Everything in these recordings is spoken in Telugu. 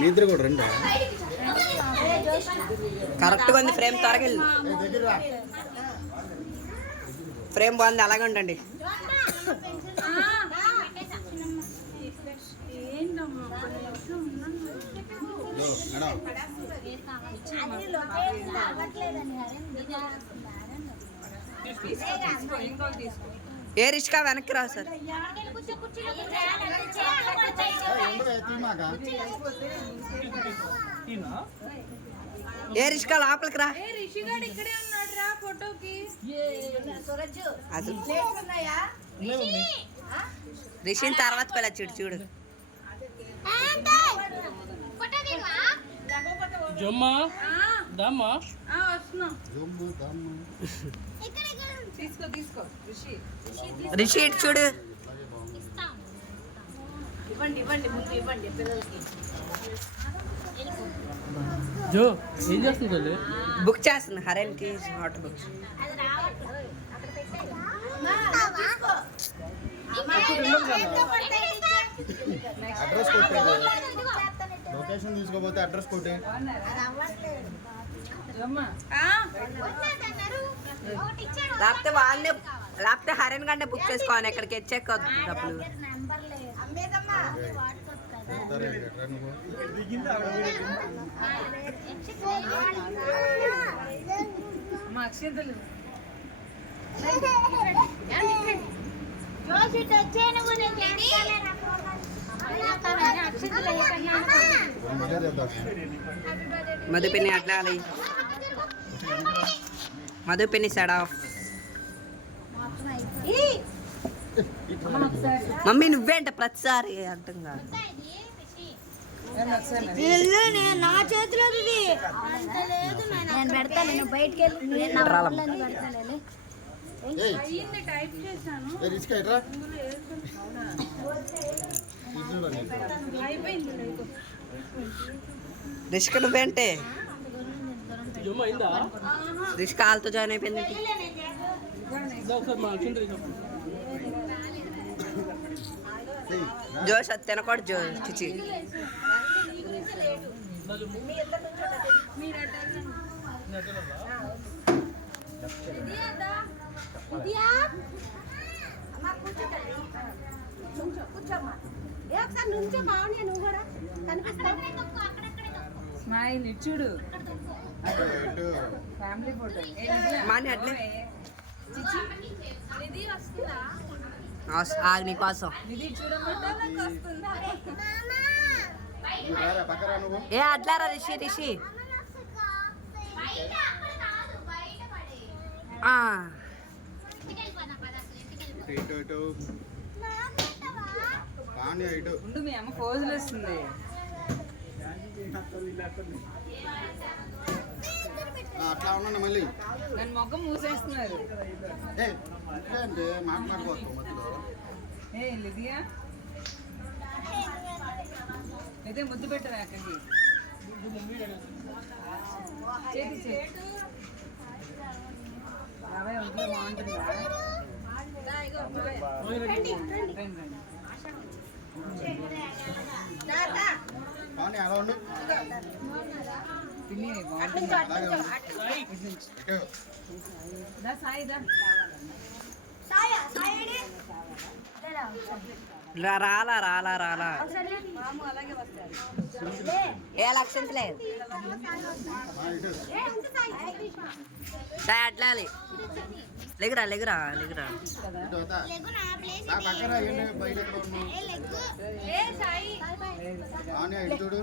నిద్ర కూడా రండి. కరెక్ట్గా ఉంది ఫ్రేమ్, త్వరగా వెళ్ళు. ఫ్రేమ్ బాగుంది, అలాగే ఉండండి. ఏ రిష్కా వెనక్కి రా సార్. ఏ రిష్కా లోపలికి రా. రిషిని తర్వాత పిల్ల చూడు చూడు. రిషి చూడు. జో ఏం చేస్తుంది? బుక్ చేస్తుంది హరేన్కి హాట్ బుక్స్. అడ్రస్ కొట్టే, లొకేషన్ తీసుకోపోతే అడ్రస్ కొట్టే. లేకపోతే వాళ్ళే, లేకపోతే హరేన్ గంటే బుక్ చేసుకోవాలి. ఎక్కడికి వచ్చాక డబ్బులు. మధుపిన్ని అట్లా మధుపిన్ని సెడ్ ఆఫ్. మమ్మీ నువ్వేంట ప్రతిసారి అంటుందా? నా చేతిలో నేను పెడతాను, బయటకి వెళ్ళి రిష్క నువ్వేంటే? రిష్క వాళ్ళతో జాయిన్ అయిపోయింది. జోష్ అది తినకూడదు. జో చిచి స్మైల్ చూడు. ఫ్యామిలీ ఫోటో మాని అట్లే ఆగు నీకోసం. ఏ అట్లారా రిషి రిషి. ఉండు, మీ అమ్మ ఫోజులు వస్తుంది. అట్లా ఉన్నాను మళ్ళీ. నన్ను మొగ్గం మూసేస్తున్నారు. ఏ లిదియా అయితే ముద్దు పెట్టవా అక్కడికి. చేతి అవే ఉంటే బాగుంటుందా? అలా ఉండు. రాలా రాలా రాలా. ఏ లక్ష్యం లేదు సార్. అట్లా లెగురా లెగురా లెగురా. చూడు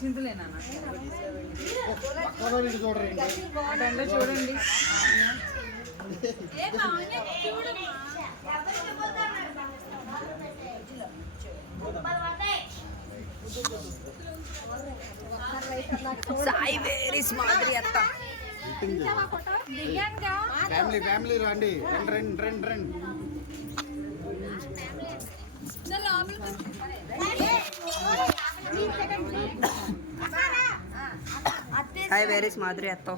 చింతలేనా చూడండి చూడండి. సాయి వేరీ స్మార్ట్ అత్త. ఫ్యామిలీ ఫ్యామిలీ రండి రండి రండి రండి రండి. హాయ్ వేర్ ఇస్ మాధురి అత్తో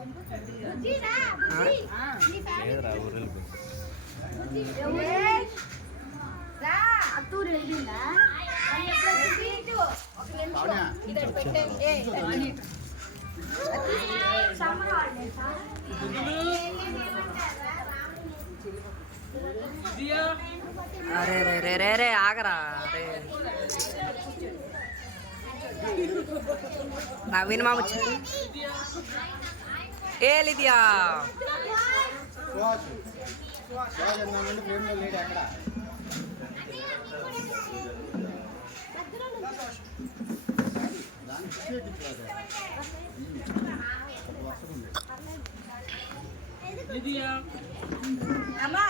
పావని అరే రే రే రే రే ఆగరా రే నవీన్ మామ వచ్చింది ఏ లిదియా సుహాస్ సుహాస్ అన్నానండి ఫ్రేమ్లో లేడు ఎక్కడ దానికి చేతికి లిదియా అమ్మా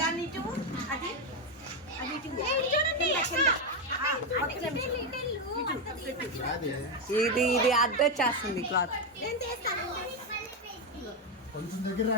దాన్ని ఇటు అది అది ఇది అద్దొచ్చేస్తుంది క్లాత్ కొంచెం దగ్గర